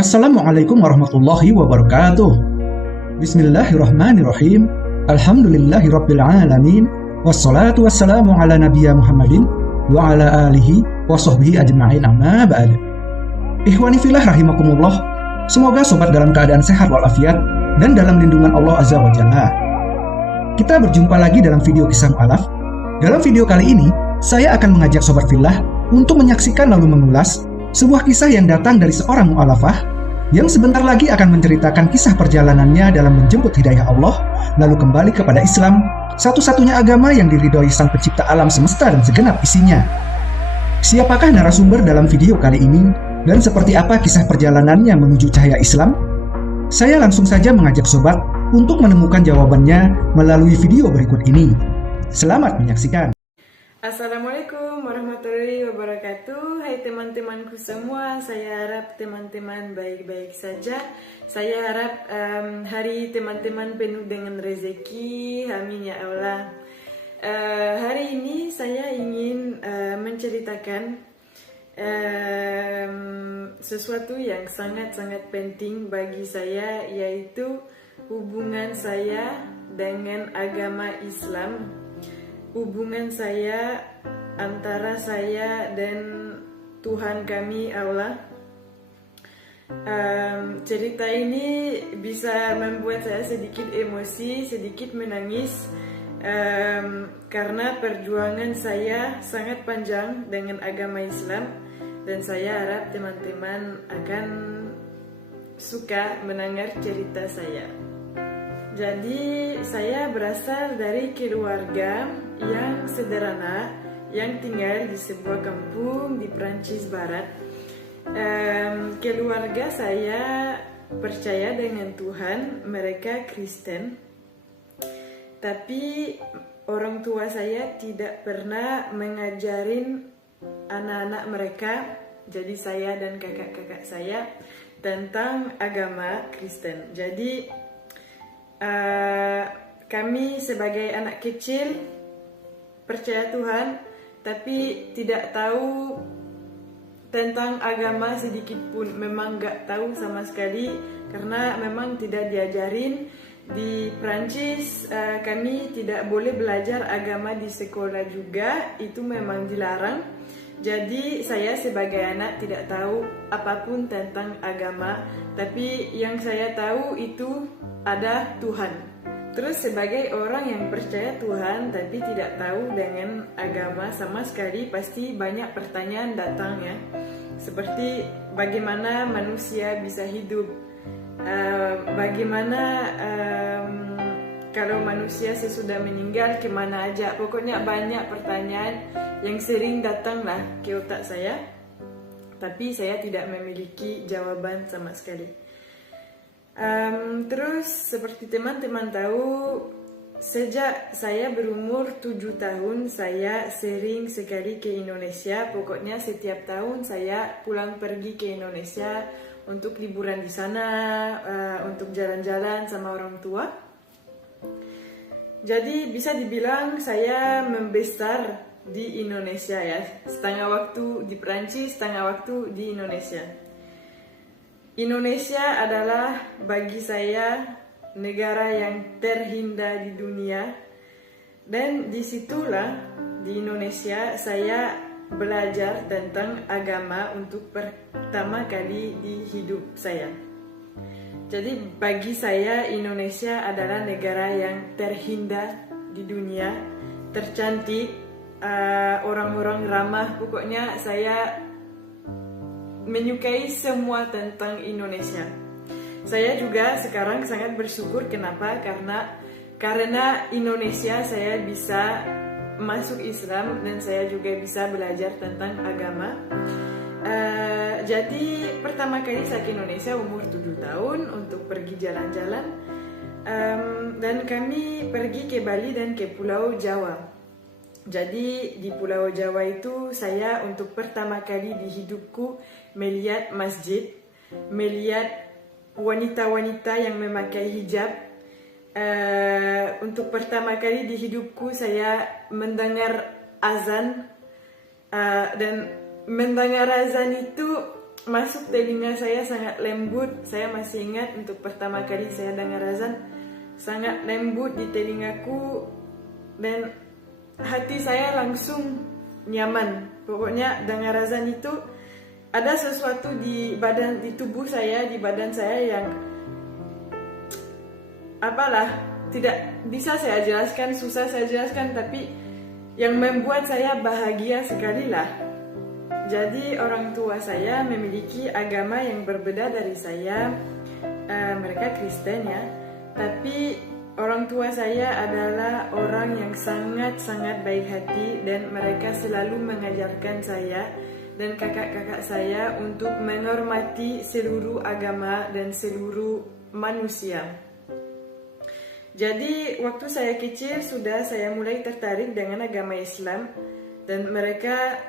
Assalamualaikum warahmatullahi wabarakatuh. Bismillahirrahmanirrahim. Alhamdulillahirrabbilalamin. Wassalatu wassalamu ala nabiyya Muhammadin wa ala alihi wa sahbihi ajma'in amma ba'd. Ikhwani fillah rahimakumullah. Semoga sobat dalam keadaan sehat walafiat dan dalam lindungan Allah Azza wa Jalla. Kita berjumpa lagi dalam video kisah mu'alaf. Dalam video kali ini, saya akan mengajak sobat fillah untuk menyaksikan lalu mengulas sebuah kisah yang datang dari seorang mu'alafah yang sebentar lagi akan menceritakan kisah perjalanannya dalam menjemput hidayah Allah, lalu kembali kepada Islam, satu-satunya agama yang diridhoi Sang Pencipta alam semesta dan segenap isinya. Siapakah narasumber dalam video kali ini, dan seperti apa kisah perjalanannya menuju cahaya Islam? Saya langsung saja mengajak sobat untuk menemukan jawabannya melalui video berikut ini. Selamat menyaksikan. Assalamualaikum warahmatullahi wabarakatuh. Hai teman-temanku semua, saya harap teman-teman baik-baik saja. Saya harap hari teman-teman penuh dengan rezeki, amin ya Allah. Hari ini saya ingin menceritakan sesuatu yang sangat-sangat penting bagi saya, yaitu hubungan saya dengan agama Islam. Hubungan saya antara saya dan Tuhan kami Allah. Cerita ini bisa membuat saya sedikit emosi, sedikit menangis, karena perjuangan saya sangat panjang dengan agama Islam, dan saya harap teman-teman akan suka mendengar cerita saya. Jadi saya berasal dari keluarga yang sederhana yang tinggal di sebuah kampung di Prancis Barat. Keluarga saya percaya dengan Tuhan, mereka Kristen. Tapi orang tua saya tidak pernah mengajarin anak-anak mereka, jadi saya dan kakak-kakak saya, tentang agama Kristen. Jadi kami sebagai anak kecil percaya Tuhan, tapi tidak tahu tentang agama sedikit pun. Memang gak tahu sama sekali, karena memang tidak diajarin. Di Prancis kami tidak boleh belajar agama di sekolah juga, itu memang dilarang. Jadi saya sebagai anak tidak tahu apapun tentang agama, tapi yang saya tahu itu ada Tuhan. Terus sebagai orang yang percaya Tuhan tapi tidak tahu dengan agama sama sekali, pasti banyak pertanyaan datang ya. Seperti bagaimana manusia bisa hidup, bagaimana kalau manusia sesudah meninggal kemana aja. Pokoknya banyak pertanyaan yang sering datang lah ke otak saya, tapi saya tidak memiliki jawaban sama sekali. Terus seperti teman-teman tahu, sejak saya berumur 7 tahun saya sering sekali ke Indonesia. Pokoknya setiap tahun saya pulang pergi ke Indonesia untuk liburan di sana, untuk jalan-jalan sama orang tua. Jadi bisa dibilang saya membesar di Indonesia ya, setengah waktu di Perancis, setengah waktu di Indonesia. Indonesia adalah bagi saya negara yang terindah di dunia, dan disitulah di Indonesia saya belajar tentang agama untuk pertama kali di hidup saya. Jadi bagi saya Indonesia adalah negara yang terindah di dunia, tercantik, orang-orang ramah. Pokoknya saya menyukai semua tentang Indonesia. Saya juga sekarang sangat bersyukur. Kenapa? Karena Indonesia saya bisa masuk Islam, dan saya juga bisa belajar tentang agama. Jadi pertama kali saya ke Indonesia umur 7 tahun untuk pergi jalan-jalan, dan kami pergi ke Bali dan ke Pulau Jawa. Jadi di Pulau Jawa itu saya untuk pertama kali di hidupku melihat masjid, melihat wanita-wanita yang memakai hijab. Untuk pertama kali di hidupku saya mendengar azan, dan mendengar azan itu masuk telinga saya sangat lembut. Saya masih ingat untuk pertama kali saya dengar azan, sangat lembut di telingaku dan hati saya langsung nyaman. Pokoknya dengar azan itu ada sesuatu di tubuh saya, di badan saya yang apalah, tidak bisa saya jelaskan, susah saya jelaskan, tapi yang membuat saya bahagia sekali lah. Jadi orang tua saya memiliki agama yang berbeda dari saya. Mereka Kristen ya, tapi orang tua saya adalah orang yang sangat-sangat baik hati, dan mereka selalu mengajarkan saya dan kakak-kakak saya untuk menghormati seluruh agama dan seluruh manusia. Jadi waktu saya kecil sudah saya mulai tertarik dengan agama Islam, dan mereka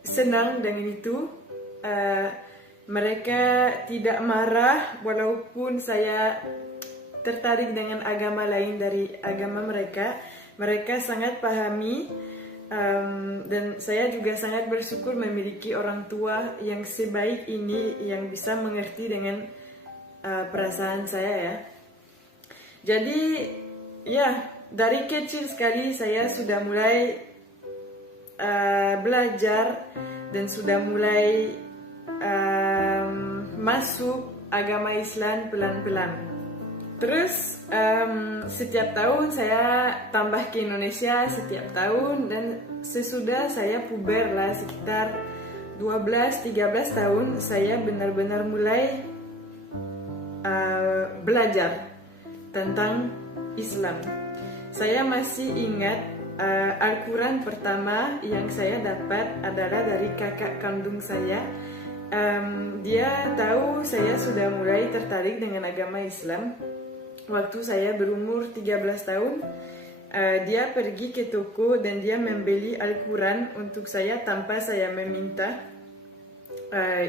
senang dengan itu. Mereka tidak marah walaupun saya tertarik dengan agama lain dari agama mereka. Mereka sangat pahami, dan saya juga sangat bersyukur memiliki orang tua yang sebaik ini, yang bisa mengerti dengan perasaan saya ya. Jadi ya, dari kecil sekali saya sudah mulai belajar dan sudah mulai masuk agama Islam pelan-pelan. Terus setiap tahun saya tambah ke Indonesia setiap tahun, dan sesudah saya puber lah sekitar 12-13 tahun, saya benar-benar mulai belajar tentang Islam. Saya masih ingat Al-Quran pertama yang saya dapat adalah dari kakak kandung saya. Dia tahu saya sudah mulai tertarik dengan agama Islam waktu saya berumur 13 tahun. Dia pergi ke toko dan dia membeli Al-Quran untuk saya tanpa saya meminta.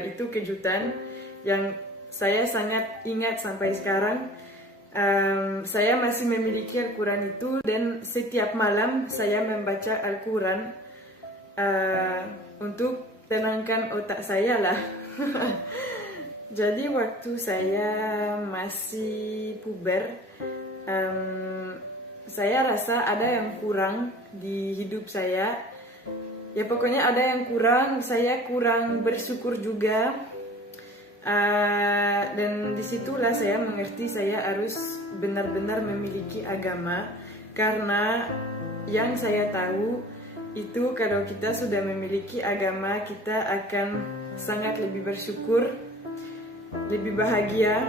Itu kejutan yang saya sangat ingat sampai sekarang. Saya masih memiliki Al-Quran itu, dan setiap malam saya membaca Al-Quran untuk tenangkan otak saya lah. Jadi waktu saya masih puber, saya rasa ada yang kurang di hidup saya. Ya pokoknya ada yang kurang, saya kurang bersyukur juga. Dan disitulah saya mengerti saya harus benar-benar memiliki agama, karena yang saya tahu itu kalau kita sudah memiliki agama, kita akan sangat lebih bersyukur, lebih bahagia.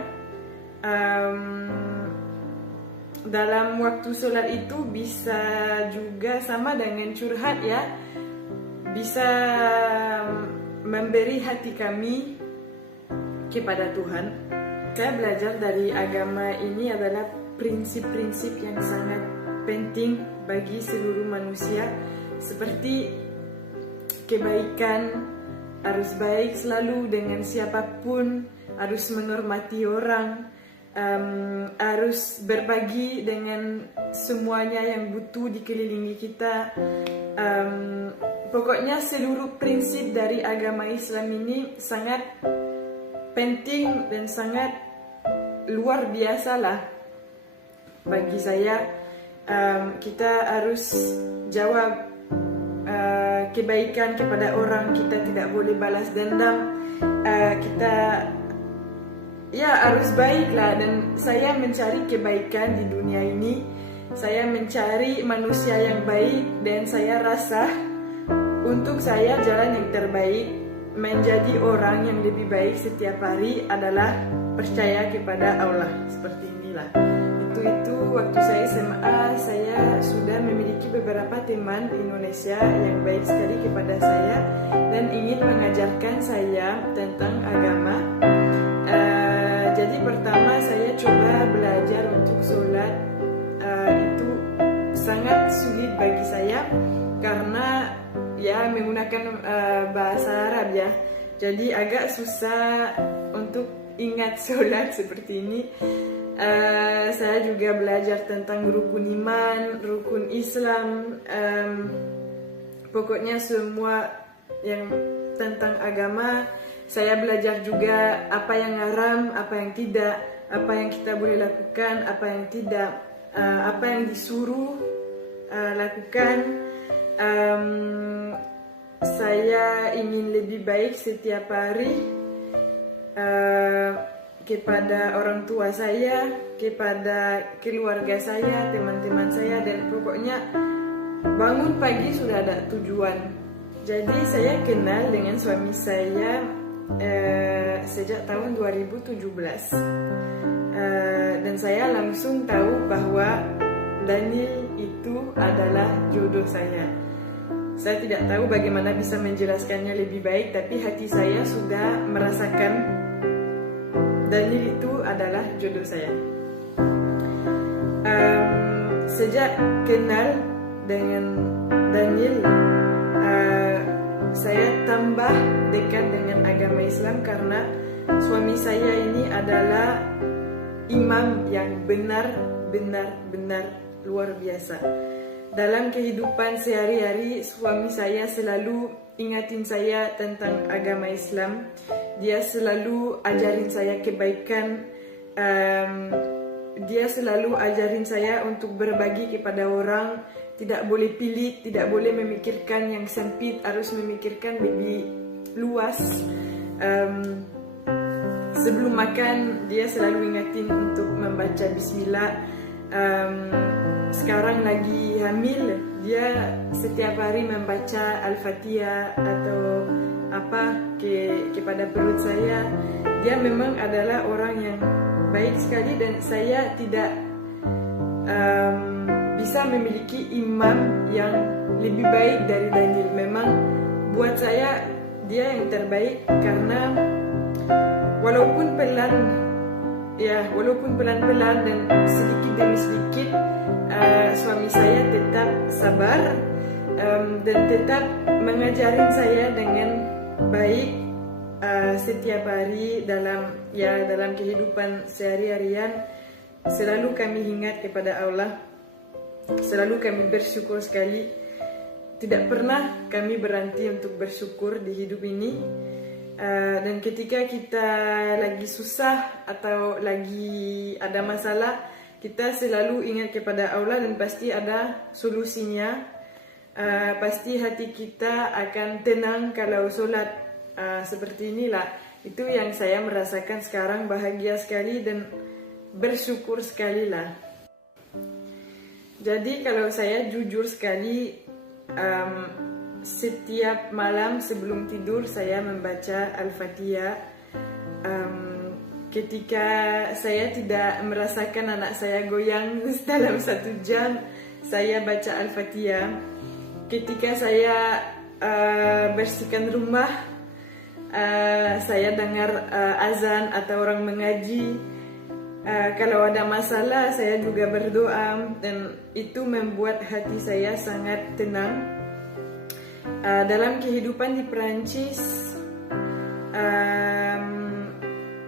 Dalam waktu sholat itu bisa juga sama dengan curhat ya, bisa memberi hati kami kepada Tuhan. Saya belajar dari agama ini adalah prinsip-prinsip yang sangat penting bagi seluruh manusia, seperti kebaikan, harus baik selalu dengan siapapun, harus menghormati orang, harus berbagi dengan semuanya yang butuh dikelilingi kita. Pokoknya seluruh prinsip dari agama Islam ini sangat penting dan sangat luar biasa lah bagi saya. Kita harus jawab kebaikan kepada orang, kita tidak boleh balas dendam, kita ya harus baik lah. Dan saya mencari kebaikan di dunia ini, saya mencari manusia yang baik, dan saya rasa untuk saya jalan yang terbaik menjadi orang yang lebih baik setiap hari adalah percaya kepada Allah. Seperti inilah. Itu waktu saya SMA, saya sudah memiliki beberapa teman di Indonesia yang baik sekali kepada saya dan ingin mengajarkan saya tentang agama. Jadi pertama saya coba belajar untuk sholat. Itu sangat sulit bagi saya karena ya menggunakan bahasa Arab ya, jadi agak susah untuk ingat sholat seperti ini. Saya juga belajar tentang rukun iman, rukun Islam, pokoknya semua yang tentang agama. Saya belajar juga apa yang haram, apa yang tidak, apa yang kita boleh lakukan, apa yang tidak, apa yang disuruh lakukan. Saya ingin lebih baik setiap hari kepada orang tua saya, kepada keluarga saya, teman-teman saya, dan pokoknya bangun pagi sudah ada tujuan. Jadi saya kenal dengan suami saya sejak tahun 2017 dan saya langsung tahu bahwa Daniel itu adalah jodoh saya. Saya tidak tahu bagaimana bisa menjelaskannya lebih baik, tapi hati saya sudah merasakan Daniel itu adalah jodoh saya. Sejak kenal dengan Daniel, saya tambah dekat dengan agama Islam karena suami saya ini adalah imam yang benar-benar luar biasa. Dalam kehidupan sehari-hari, suami saya selalu ingatin saya tentang agama Islam. Dia selalu ajarin saya kebaikan. Dia selalu ajarin saya untuk berbagi kepada orang. Tidak boleh pilih, tidak boleh memikirkan yang sempit, harus memikirkan lebih luas. Sebelum makan, dia selalu ingatin untuk membaca bismillah. Sekarang lagi hamil, dia setiap hari membaca Al-Fatihah atau apa kepada perut saya. Dia memang adalah orang yang baik sekali dan saya tidak bisa memiliki imam yang lebih baik dari Daniel. Memang buat saya dia yang terbaik karena walaupun pelan-pelan dan sedikit demi sedikit suami saya tetap sabar dan tetap mengajarin saya dengan baik setiap hari dalam kehidupan sehari-harian. Selalu kami ingat kepada Allah, selalu kami bersyukur sekali. Tidak pernah kami berhenti untuk bersyukur di hidup ini. Dan ketika kita lagi susah atau lagi ada masalah, kita selalu ingat kepada Allah dan pasti ada solusinya. Pasti hati kita akan tenang kalau sholat seperti inilah. Itu yang saya merasakan sekarang, bahagia sekali dan bersyukur sekali lah. Jadi kalau saya jujur sekali, setiap malam sebelum tidur saya membaca Al-Fatihah. Ketika saya tidak merasakan anak saya goyang dalam 1 jam, saya baca Al-Fatihah. Ketika saya bersihkan rumah, saya dengar azan atau orang mengaji. Kalau ada masalah, saya juga berdoa dan itu membuat hati saya sangat tenang. Dalam kehidupan di Perancis,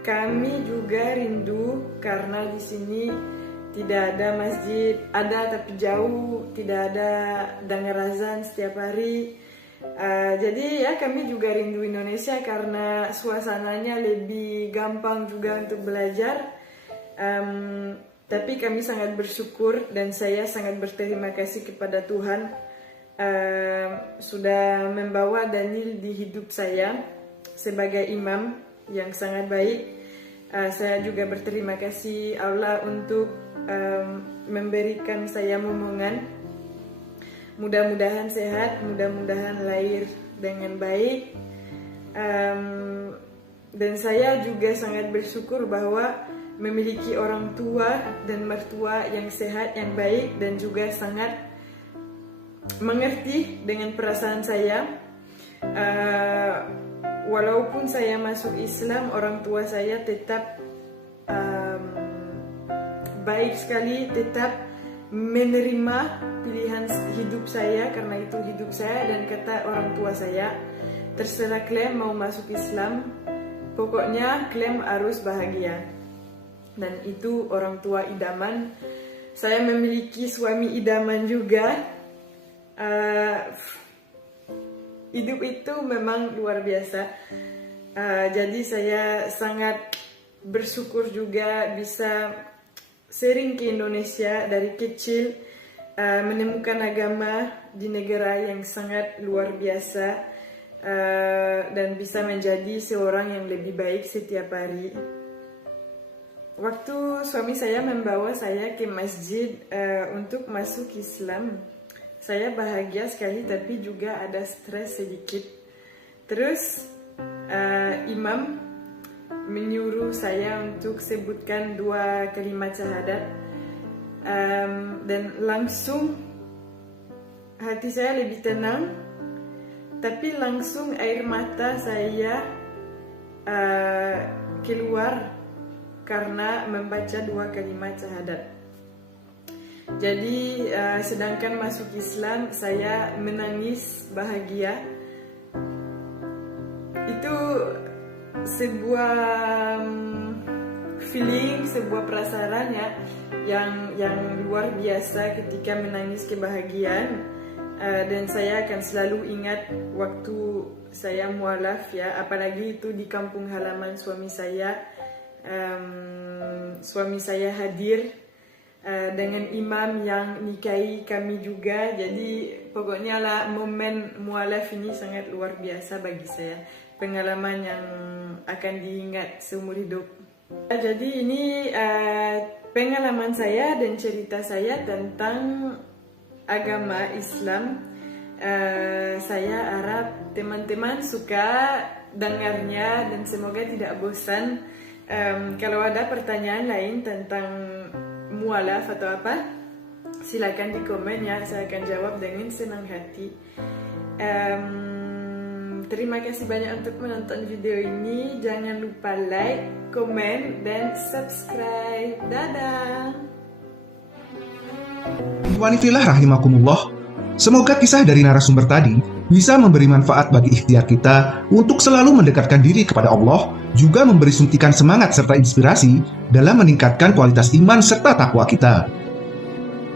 kami juga rindu karena di sini tidak ada masjid, ada tapi jauh, tidak ada dengar azan setiap hari. Jadi ya kami juga rindu Indonesia karena suasananya lebih gampang juga untuk belajar. Tapi kami sangat bersyukur dan saya sangat berterima kasih kepada Tuhan sudah membawa Daniel di hidup saya sebagai imam yang sangat baik. Saya juga berterima kasih Allah untuk memberikan saya momongan. Mudah-mudahan sehat, mudah-mudahan lahir dengan baik. Dan saya juga sangat bersyukur bahwa memiliki orang tua dan mertua yang sehat, yang baik, dan juga sangat mengerti dengan perasaan saya. Walaupun saya masuk Islam, orang tua saya tetap baik sekali, tetap menerima pilihan hidup saya karena itu hidup saya. Dan kata orang tua saya, terserah kalian mau masuk Islam, pokoknya kalian harus bahagia. Dan itu orang tua idaman. Saya memiliki suami idaman juga. Hidup itu memang luar biasa. Jadi saya sangat bersyukur juga bisa sering ke Indonesia dari kecil, menemukan agama di negara yang sangat luar biasa, dan bisa menjadi seorang yang lebih baik setiap hari. Waktu suami saya membawa saya ke masjid untuk masuk Islam, saya bahagia sekali tapi juga ada stres sedikit. Terus imam menyuruh saya untuk sebutkan 2 kalimat syahadat, dan langsung hati saya lebih tenang, tapi langsung air mata saya keluar karena membaca 2 kalimat syahadat. Jadi sedangkan masuk Islam saya menangis bahagia. Itu sebuah feeling, sebuah perasaan ya yang luar biasa ketika menangis kebahagiaan, dan saya akan selalu ingat waktu saya mualaf ya, apalagi itu di kampung halaman suami saya. Suami saya hadir dengan imam yang nikahi kami juga, jadi pokoknya lah momen mualaf ini sangat luar biasa bagi saya, pengalaman yang akan diingat seumur hidup. Jadi ini pengalaman saya dan cerita saya tentang agama Islam. Saya harap teman-teman suka dengarnya dan semoga tidak bosan. Kalau ada pertanyaan lain tentang mualaf atau apa, silakan di komen ya, saya akan jawab dengan senang hati. Terima kasih banyak untuk menonton video ini. Jangan lupa like, komen, dan subscribe. Dadah. Ikhwani fillah rahimakumullah. Semoga kisah dari narasumber tadi bisa memberi manfaat bagi ikhtiar kita untuk selalu mendekatkan diri kepada Allah, juga memberi suntikan semangat serta inspirasi dalam meningkatkan kualitas iman serta takwa kita.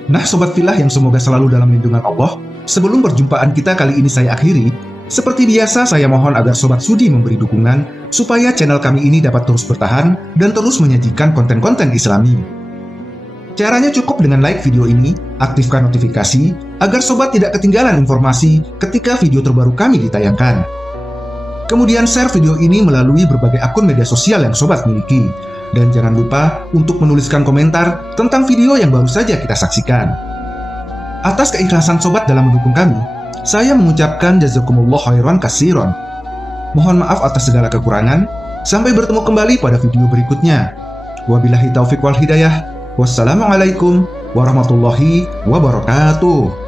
Nah sobat fillah yang semoga selalu dalam lindungan Allah, sebelum perjumpaan kita kali ini saya akhiri. Seperti biasa, saya mohon agar Sobat Sudi memberi dukungan supaya channel kami ini dapat terus bertahan dan terus menyajikan konten-konten Islami. Caranya cukup dengan like video ini, aktifkan notifikasi, agar Sobat tidak ketinggalan informasi ketika video terbaru kami ditayangkan. Kemudian share video ini melalui berbagai akun media sosial yang Sobat miliki. Dan jangan lupa untuk menuliskan komentar tentang video yang baru saja kita saksikan. Atas keikhlasan Sobat dalam mendukung kami, saya mengucapkan jazakumullah khairan katsiran. Mohon maaf atas segala kekurangan. Sampai bertemu kembali pada video berikutnya. Wabillahi taufiq wal hidayah. Wassalamualaikum warahmatullahi wabarakatuh.